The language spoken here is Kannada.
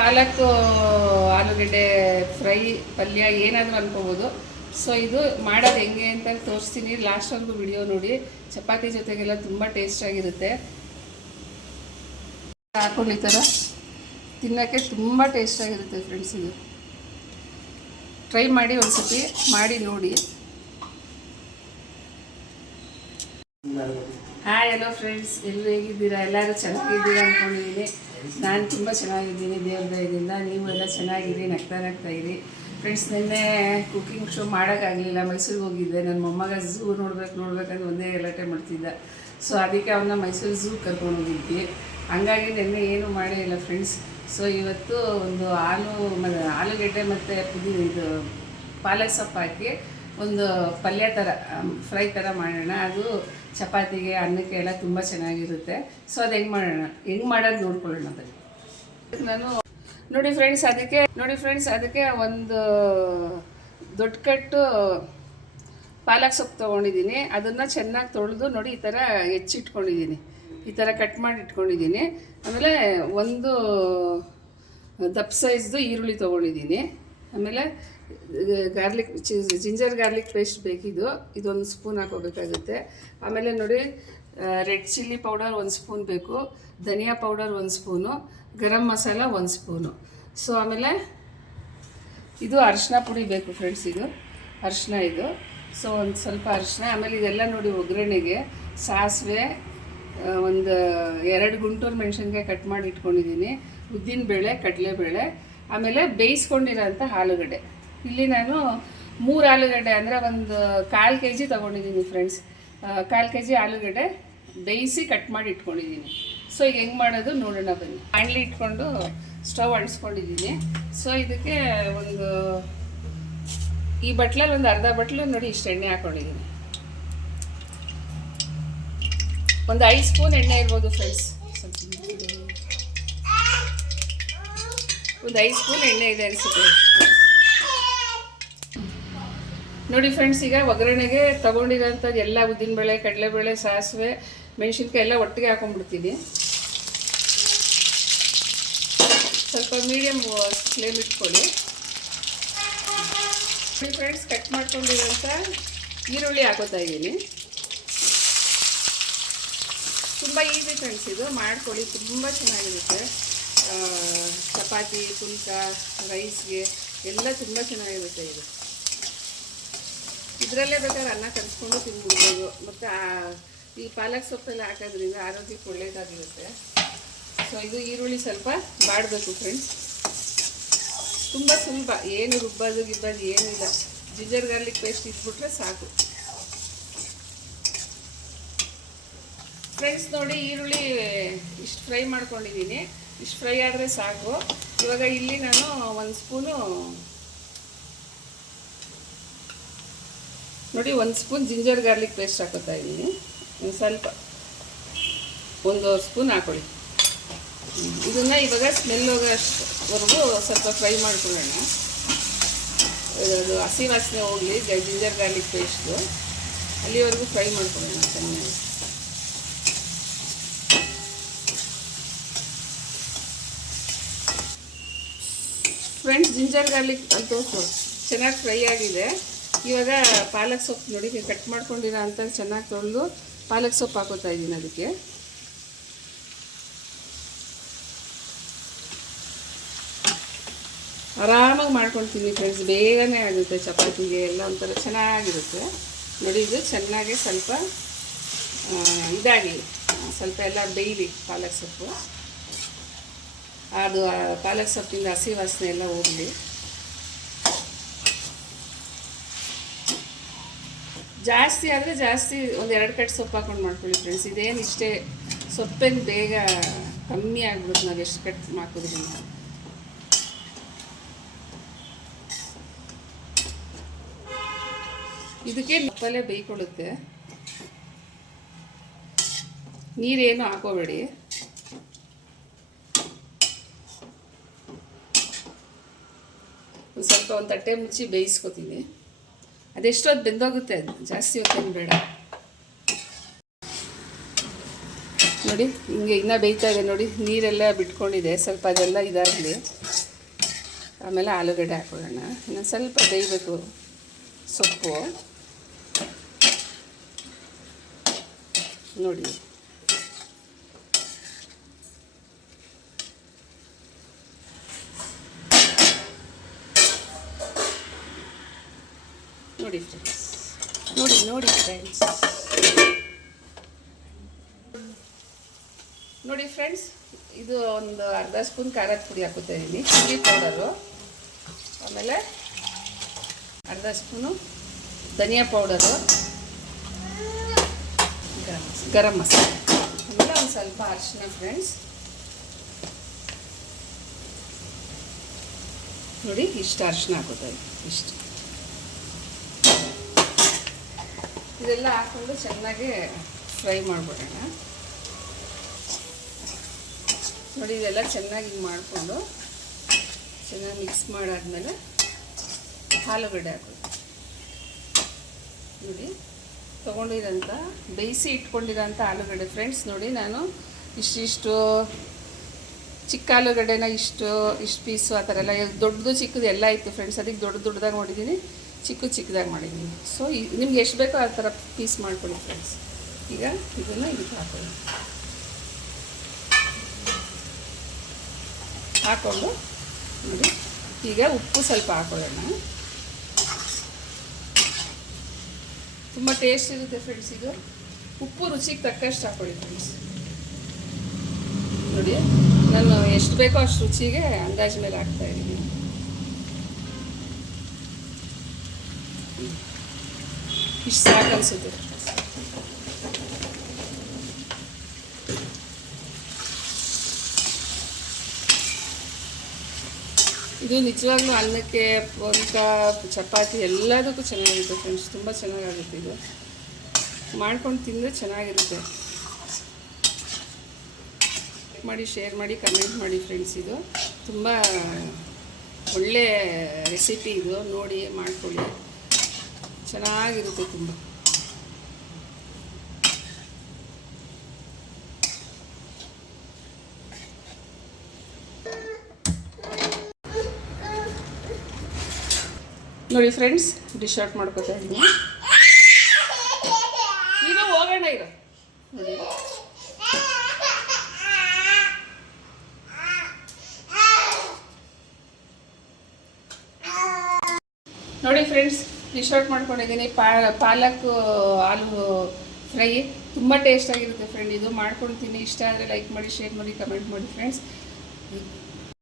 ಪಾಲಕ್, ಆಲೂಗಡ್ಡೆ ಫ್ರೈ, ಪಲ್ಯ ಏನಾದರೂ ಅನ್ಕೋಬೋದು. ಸೊ ಇದು ಮಾಡೋದು ಹೆಂಗೆ ಅಂತ ತೋರಿಸ್ತೀನಿ. ಲಾಸ್ಟ್ವರೆಗೂ ವಿಡಿಯೋ ನೋಡಿ. ಚಪಾತಿ ಜೊತೆಗೆಲ್ಲ ತುಂಬ ಟೇಸ್ಟಾಗಿರುತ್ತೆ ಹಾಕೊಂಡು ಈ ಥರ ತಿನ್ನೋಕ್ಕೆ ತುಂಬ ಟೇಸ್ಟಾಗಿರುತ್ತೆ ಫ್ರೆಂಡ್ಸ್ ಇದು. ಟ್ರೈ ಮಾಡಿ ಒಂದು ಸತಿ ಮಾಡಿ ನೋಡಿ. ಹಲೋ ಫ್ರೆಂಡ್ಸ್ ಎಲ್ಲರೂ ಹೇಗಿದ್ದೀರಾ ಎಲ್ಲರೂ ಚೆನ್ನಾಗಿದ್ದೀರಾ ಅಂದ್ಕೊಂಡಿದ್ದೀನಿ. ನಾನು ತುಂಬ ಚೆನ್ನಾಗಿದ್ದೀನಿ, ದೇವ್ರ ದಯದಿಂದ ನೀವು ಎಲ್ಲ ಚೆನ್ನಾಗಿರಿ ನಗ್ತಾ ನಗ್ತಾ ಫ್ರೆಂಡ್ಸ್ ನಿನ್ನೆ ಕುಕ್ಕಿಂಗ್ ಶೋ ಮಾಡೋಕ್ಕಾಗಲಿಲ್ಲ. ಮೈಸೂರಿಗೆ ಹೋಗಿದ್ದೆ. ನನ್ನ ಮೊಮ್ಮಗ ಝೂ ನೋಡ್ಬೇಕು ನೋಡ್ಬೇಕಂದ್ರೆ ಒಂದೇ ಗಲಾಟೆ ಮಾಡ್ತಿದ್ದ. ಸೊ ಅದಕ್ಕೆ ಅವನ್ನ ಮೈಸೂರು ಝೂ ಕರ್ಕೊಂಡು ಹೋಗಿದ್ವಿ. ಹಂಗಾಗಿ ನಿನ್ನೆ ಏನು ಮಾಡೇ ಇಲ್ಲ ಫ್ರೆಂಡ್ಸ್ ಸೊ ಇವತ್ತು ಒಂದು ಆಲೂ ಆಲೂಗೆಡ್ಡೆ ಮತ್ತು ಪುದಿ ಇದು, ಪಾಲಕ್ ಸೊಪ್ಪು ಹಾಕಿ ಒಂದು ಪಲ್ಯ ಥರ ಫ್ರೈ ಥರ ಮಾಡೋಣ. ಅದು ಚಪಾತಿಗೆ, ಅನ್ನಕ್ಕೆ ಎಲ್ಲ ತುಂಬ ಚೆನ್ನಾಗಿರುತ್ತೆ. ಸೊ ಅದು ಹೆಂಗೆ ಮಾಡೋಣ? ಹೆಂಗೆ ಮಾಡೋದು ನೋಡ್ಕೊಳ್ಳೋಣ ಬನ್ನಿ. ನಾನು ನೋಡಿ ಫ್ರೆಂಡ್ಸ್ ಅದಕ್ಕೆ, ನೋಡಿ ಫ್ರೆಂಡ್ಸ್ ಅದಕ್ಕೆ ಒಂದು ದೊಡ್ಡ ಕಟ್ಟು ಪಾಲಕ್ ಸೊಪ್ಪು ತೊಗೊಂಡಿದ್ದೀನಿ. ಅದನ್ನು ಚೆನ್ನಾಗಿ ತೊಳೆದು ನೋಡಿ ಈ ಥರ ಹೆಚ್ಚಿಟ್ಕೊಂಡಿದ್ದೀನಿ. ಈ ಥರ ಕಟ್ ಮಾಡಿ ಇಟ್ಕೊಂಡಿದ್ದೀನಿ. ಆಮೇಲೆ ಒಂದು ದಪ್ಪ ಸೈಜ್ದು ಈರುಳ್ಳಿ ತೊಗೊಂಡಿದ್ದೀನಿ. ಆಮೇಲೆ ಗಾರ್ಲಿಕ್ ಜಿಂಜರ್ ಗಾರ್ಲಿಕ್ ಪೇಸ್ಟ್ ಬೇಕಿದು ಇದೊಂದು ಸ್ಪೂನ್ ಹಾಕೋಬೇಕಾಗುತ್ತೆ ಆಮೇಲೆ ನೋಡಿ ರೆಡ್ ಚಿಲ್ಲಿ ಪೌಡರ್ ಒಂದು ಸ್ಪೂನ್ ಬೇಕು, ಧನಿಯಾ ಪೌಡರ್ ಒಂದು ಸ್ಪೂನು ಗರಂ ಮಸಾಲ ಒಂದು ಸ್ಪೂನು ಸೊ ಆಮೇಲೆ ಇದು ಅರಿಶಿನ ಪುಡಿ ಬೇಕು ಫ್ರೆಂಡ್ಸ್ ಇದು ಅರಿಶಿನ ಇದು. ಸೊ ಒಂದು ಸ್ವಲ್ಪ ಅರಿಶಿನ ಆಮೇಲೆ ಇದೆಲ್ಲ ನೋಡಿ ಒಗ್ಗರಣೆಗೆ, ಸಾಸಿವೆ ಒಂದು ಎರಡು ಗುಂಟೂರು ಮೆಣಸಿನ್ಕಾಯಿ ಕಟ್ ಮಾಡಿ ಇಟ್ಕೊಂಡಿದ್ದೀನಿ. ಉದ್ದಿನಬೇಳೆ, ಕಡಲೆಬೇಳೆ ಆಮೇಲೆ ಬೇಯಿಸ್ಕೊಂಡಿರೋಂಥ ಆಲೂಗಡ್ಡೆ. ಇಲ್ಲಿ ನಾನು ಮೂರು ಆಲೂಗಡ್ಡೆ ಅಂದರೆ ಒಂದು ಕಾಲು ಕೆ ಜಿ ತೊಗೊಂಡಿದ್ದೀನಿ ಫ್ರೆಂಡ್ಸ್ ಕಾಲು ಕೆ ಜಿ ಆಲೂಗಡ್ಡೆ ಬೇಯಿಸಿ ಕಟ್ ಮಾಡಿ ಇಟ್ಕೊಂಡಿದ್ದೀನಿ. ಸೊ ಈಗ ಹೆಂಗೆ ಮಾಡೋದು ನೋಡೋಣ ಬನ್ನಿ. ಬಾಣಲಿ ಇಟ್ಕೊಂಡು ಸ್ಟವ್ ಅಳಿಸ್ಕೊಂಡಿದ್ದೀನಿ. ಸೊ ಇದಕ್ಕೆ ಒಂದು ಈ ಬಟ್ಲಲ್ಲಿ ಒಂದು ಅರ್ಧ ಬಟ್ಲು ನೋಡಿ ಇಷ್ಟು ಎಣ್ಣೆ ಹಾಕ್ಕೊಂಡಿದ್ದೀನಿ ಒಂದು ಐದು ಸ್ಪೂನ್ ಎಣ್ಣೆ ಇರ್ಬೋದು ಫ್ರೆಂಡ್ಸ್ ಒಂದು ಐದು ಸ್ಪೂನ್ ಎಣ್ಣೆ ಇದೆ ಅನಿಸುತ್ತೆ. ನೋಡಿ ಫ್ರೆಂಡ್ಸ್ ಈಗ ಒಗ್ಗರಣೆಗೆ ತೊಗೊಂಡಿರೋಂಥದ್ದು ಎಲ್ಲ ಉದ್ದಿನಬೇಳೆ ಕಡಲೆಬೇಳೆ ಸಾಸಿವೆ, ಮೆಣಸಿನ್ಕಾಯಿ ಎಲ್ಲ ಒಟ್ಟಿಗೆ ಹಾಕೊಂಡ್ಬಿಡ್ತೀನಿ. ಸ್ವಲ್ಪ ಮೀಡಿಯಮ್ ಫ್ಲೇಮ್ ಇಟ್ಕೊಳ್ಳಿ. ಫ್ರೆಂಡ್ಸ್ ಕಟ್ ಮಾಡ್ಕೊಂಡಿರೋಂಥ ಈರುಳ್ಳಿ ಹಾಕೋತಾ ಇದ್ದೀನಿ. ತುಂಬ ಈಸಿ ಫ್ರೆಂಡ್ಸ್ ಇದು, ಮಾಡ್ಕೊಳ್ಳಿ, ತುಂಬ ಚೆನ್ನಾಗಿರುತ್ತೆ. ಚಪಾತಿ ಪುಲ್ಕ ರೈಸ್ಗೆ ಎಲ್ಲ ತುಂಬ ಚೆನ್ನಾಗಿರುತ್ತೆ ಇದು. ಇದರಲ್ಲೇ ಬೇಕಾದ್ರೆ ಅನ್ನ ಕಲಿಸ್ಕೊಂಡು ತಿನ್ಬಿಡ್ಬೋದು ಮತ್ತು ಈ ಪಾಲಕ್ ಸೊಪ್ಪೆಲ್ಲ ಹಾಕೋದ್ರಿಂದ ಆರೋಗ್ಯಕ್ಕೆ ಒಳ್ಳೆಯದಾಗಿರುತ್ತೆ ಸೊ ಇದು ಈರುಳ್ಳಿ ಸ್ವಲ್ಪ ಬಾಡಬೇಕು ಫ್ರೆಂಡ್ಸ್ ತುಂಬ ಸುಲಭ. ಏನು ರುಬ್ಬೋದು, ಗಿಬ್ಬೋದು ಇಲ್ಲ. ಜಿಂಜರ್ ಗಾರ್ಲಿಕ್ ಪೇಸ್ಟ್ ಇಟ್ಬಿಟ್ರೆ ಸಾಕು. ಫ್ರೆಂಡ್ಸ್ ನೋಡಿ ಈರುಳ್ಳಿ ಇಷ್ಟು ಫ್ರೈ ಮಾಡ್ಕೊಂಡಿದ್ದೀನಿ. ಇಷ್ಟು ಫ್ರೈ ಆದರೆ ಸಾಕು. ಇವಾಗ ಇಲ್ಲಿ ನಾನು ಒಂದು ಸ್ಪೂನು ನೋಡಿ, ಒಂದು ಸ್ಪೂನ್ ಜಿಂಜರ್ ಗಾರ್ಲಿಕ್ ಪೇಸ್ಟ್ ಹಾಕೋತಾ ಇದ್ದೀನಿ. ಒಂದು ಸ್ವಲ್ಪ, ಒಂದು ಸ್ಪೂನ್ ಹಾಕೊಳ್ಳಿ. ಇದನ್ನು ಇವಾಗ ಸ್ಮೆಲ್ ಹೋಗೋಷ್ಟವರೆಗೂ ಸ್ವಲ್ಪ ಫ್ರೈ ಮಾಡ್ಕೊಳ್ಳೋಣ. ಅದು ಹಸಿ ವಾಸನೆ ಹೋಗಲಿ ಜಿಂಜರ್ ಗಾರ್ಲಿಕ್ ಪೇಸ್ಟು ಅಲ್ಲಿವರೆಗೂ ಫ್ರೈ ಮಾಡ್ಕೊಳ್ಳೋಣ ಚೆನ್ನಾಗಿ. ಫ್ರೆಂಡ್ಸ್, ಜಿಂಜರ್ ಗಾರ್ಲಿಕ್ ಅಂತ ಚೆನ್ನಾಗಿ ಫ್ರೈ ಆಗಿದೆ. ಇವಾಗ ಪಾಲಕ್ ಸೊಪ್ಪು ನೋಡಿ ಕಟ್ ಮಾಡ್ಕೊಂಡಿರೋ ಅಂತ ಚೆನ್ನಾಗಿ ತೊಳೆದು ಪಾಲಕ್ ಸೊಪ್ಪು ಹಾಕೋತಾ ಇದ್ದೀನಿ ಅದಕ್ಕೆ. ಆರಾಮಾಗಿ ಮಾಡ್ಕೊಳ್ತೀನಿ ಫ್ರೆಂಡ್ಸ್, ಬೇಗನೆ ಆಗುತ್ತೆ ಚಪಾತಿಗೆ ಎಲ್ಲ ಒಂಥರ ಚೆನ್ನಾಗಿರುತ್ತೆ. ನೋಡಿ, ಇದು ಚೆನ್ನಾಗಿ ಸ್ವಲ್ಪ ಇದಾಗಿ, ಸ್ವಲ್ಪ ಎಲ್ಲ ಬೇಯಲಿ ಪಾಲಕ್ ಸೊಪ್ಪು. ಅದು ಪಾಲಕ್ ಸೊಪ್ಪಿಂದ ಹಸಿ ವಾಸನೆ ಎಲ್ಲ ಹೋಗಲಿ. ಜಾಸ್ತಿ ಆದರೆ ಜಾಸ್ತಿ ಒಂದು ಎರಡು ಕಟ್ಟು ಸೊಪ್ಪು ಹಾಕೊಂಡು ಮಾಡ್ಕೊಳ್ಳಿ ಫ್ರೆಂಡ್ಸ್ ಇದೇನು ಇಷ್ಟೇ, ಸೊಪ್ಪೇನು ಬೇಗ ಕಮ್ಮಿ ಆಗ್ಬಿಡುತ್ತೆ ನಾವು ಎಷ್ಟು ಕಟ್ ಹಾಕೋದ್ರಿಂದ ಇದಕ್ಕೆ ನಪ್ಪಲ್ಲೇ ಬೇಯ್ಕೊಳ್ಳುತ್ತೆ. ನೀರೇನು ಹಾಕೋಬೇಡಿ. ಒಂದು ಸ್ವಲ್ಪ ಒಂದು ತಟ್ಟೆ ಮುಚ್ಚಿ ಬೇಯಿಸ್ಕೊತೀನಿ. ಅದು ಬೆಂದೋಗುತ್ತೆ ಅದು ಜಾಸ್ತಿ ಹೊತ್ತೇನು ಬೇಡ. ನೋಡಿ, ಹಿಂಗೆ ಇನ್ನೂ ಬೇಯ್ತಾ ಇದೆ ನೋಡಿ, ನೀರೆಲ್ಲ ಬಿಟ್ಕೊಂಡಿದೆ, ಸ್ವಲ್ಪ ಅದೆಲ್ಲ ಇದಾಗಲಿ. ಆಮೇಲೆ ಆಲೂಗಡ್ಡೆ ಹಾಕೊಳ್ಳೋಣ. ಇನ್ನೊಂದು ಸ್ವಲ್ಪ ಬೇಯಬೇಕು ಸೊಪ್ಪು. ನೋಡಿ. ನೋಡಿ ನೋಡಿ ನೋಡಿ ಫ್ರೆಂಡ್ಸ್ ನೋಡಿ ಫ್ರೆಂಡ್ಸ್ ಇದು ಒಂದು ಅರ್ಧ ಸ್ಪೂನ್ ಖಾರದ ಪುಡಿ ಹಾಕೋತಾ ಇದ್ದೀನಿ. ಚಿಲ್ಲಿ ಪೌಡರು ಆಮೇಲೆ ಅರ್ಧ ಸ್ಪೂನು ಧನಿಯಾ ಪೌಡರು ಗರಂ ಮಸಾಲೆ. ಆಮೇಲೆ ಒಂದು ಸ್ವಲ್ಪ ಅರಿಶಿನ ಫ್ರೆಂಡ್ಸ್ ನೋಡಿ ಇಷ್ಟು ಅರಿಶಿನ ಹಾಕೋತಾ ಇದ್ದೀನಿ. ಇಷ್ಟು. ಇದೆಲ್ಲ ಹಾಕ್ಕೊಂಡು ಚೆನ್ನಾಗಿ ಫ್ರೈ ಮಾಡಿಬಿಡೋಣ. ನೋಡಿ, ಇದೆಲ್ಲ ಚೆನ್ನಾಗಿ ಮಾಡಿಕೊಂಡು ಚೆನ್ನಾಗಿ ಮಿಕ್ಸ್ ಮಾಡಾದ್ಮೇಲೆ ಆಲೂಗಡ್ಡೆ ಹಾಕೋದು ನೋಡಿ, ತೊಗೊಂಡಿರೋಂಥ, ಬೇಯಿಸಿ ಇಟ್ಕೊಂಡಿರೋಂಥ ಆಲೂಗಡ್ಡೆ. ಫ್ರೆಂಡ್ಸ್, ನೋಡಿ, ನಾನು ಇಷ್ಟಿಷ್ಟು ಚಿಕ್ಕ ಆಲೂಗಡ್ಡೆನ ಇಷ್ಟು ಇಷ್ಟು ಪೀಸು ಆ ಥರ ಎಲ್ಲ, ದೊಡ್ಡದು ಚಿಕ್ಕದು ಎಲ್ಲ ಇತ್ತು ಫ್ರೆಂಡ್ಸ್, ಅದಕ್ಕೆ ದೊಡ್ಡ ದೊಡ್ಡದಾಗಿ ಮಾಡಿದ್ದೀನಿ. ಚಿಕ್ಕ ಚಿಕ್ಕದಾಗಿ ಮಾಡಿದ್ದೀನಿ. ಸೊ ನಿಮ್ಗೆ ಎಷ್ಟು ಬೇಕೋ ಆ ಥರ ಪೀಸ್ ಮಾಡ್ಕೊಳ್ಳಿ ಫ್ರೆಂಡ್ಸ್ ಈಗ ಇದನ್ನು ಇದಕ್ಕೆ ಹಾಕೊಳ್ಳಿ. ಹಾಕ್ಕೊಂಡು ನೋಡಿ. ಈಗ ಉಪ್ಪು ಸ್ವಲ್ಪ ಹಾಕೊಳ್ಳೋಣ. ತುಂಬ ಟೇಸ್ಟ್ ಇರುತ್ತೆ ಫ್ರೆಂಡ್ಸ್ ಇದು. ಉಪ್ಪು ರುಚಿಗೆ ತಕ್ಕಷ್ಟು ಹಾಕೊಳ್ಳಿ ಫ್ರೆಂಡ್ಸ್ ನೋಡಿ, ನಾನು ಎಷ್ಟು ಬೇಕೋ ಅಷ್ಟು ರುಚಿಗೆ ಅಂದಾಜು ಮೇಲೆ ಹಾಕ್ತಾ ಇಷ್ಟು ಅನಿಸುತ್ತೆ ಇದು ನಿಜವಾಗ್ಲೂ ಅನ್ನಕ್ಕೆ ಪೊಂಕ ಚಪಾತಿ ಎಲ್ಲದಕ್ಕೂ ಚೆನ್ನಾಗಿರುತ್ತೆ ಫ್ರೆಂಡ್ಸ್ ತುಂಬ ಚೆನ್ನಾಗಾಗುತ್ತೆ ಇದು. ಮಾಡ್ಕೊಂಡು ತಿಂದರೆ ಚೆನ್ನಾಗಿರುತ್ತೆ. ಮಾಡಿ ಶೇರ್ ಮಾಡಿ ಕಮೆಂಟ್ ಮಾಡಿ ಫ್ರೆಂಡ್ಸ್ ಇದು. ತುಂಬ ಒಳ್ಳೆ ರೆಸಿಪಿ ಇದು. ನೋಡಿ, ಮಾಡ್ಕೊಳ್ಳಿ. ಚೆನ್ನಾಗಿರುತ್ತೆ ತುಂಬ. ನೋಡಿ ಫ್ರೆಂಡ್ಸ್ ಡಿಶ್ ಔಟ್ ಮಾಡ್ಕೋತಾ ಇದ್ದೀನಿ. ಇದು ಹೋಗೋಣ ನೋಡಿ ನೋಡಿ ಫ್ರೆಂಡ್ಸ್ ಡಿಶ್ ಔಟ್ ಮಾಡ್ಕೊಂಡಿದ್ದೀನಿ ಪಾಲಕ್, ಆಲೂ ಫ್ರೈ ತುಂಬ ಟೇಸ್ಟಾಗಿರುತ್ತೆ ಫ್ರೆಂಡ್ ಇದು ಮಾಡ್ಕೊಂಡು ತಿನ್ನಿ. ಇಷ್ಟ ಆದರೆ ಲೈಕ್ ಮಾಡಿ ಶೇರ್ ಮಾಡಿ ಕಮೆಂಟ್ ಮಾಡಿ ಫ್ರೆಂಡ್ಸ್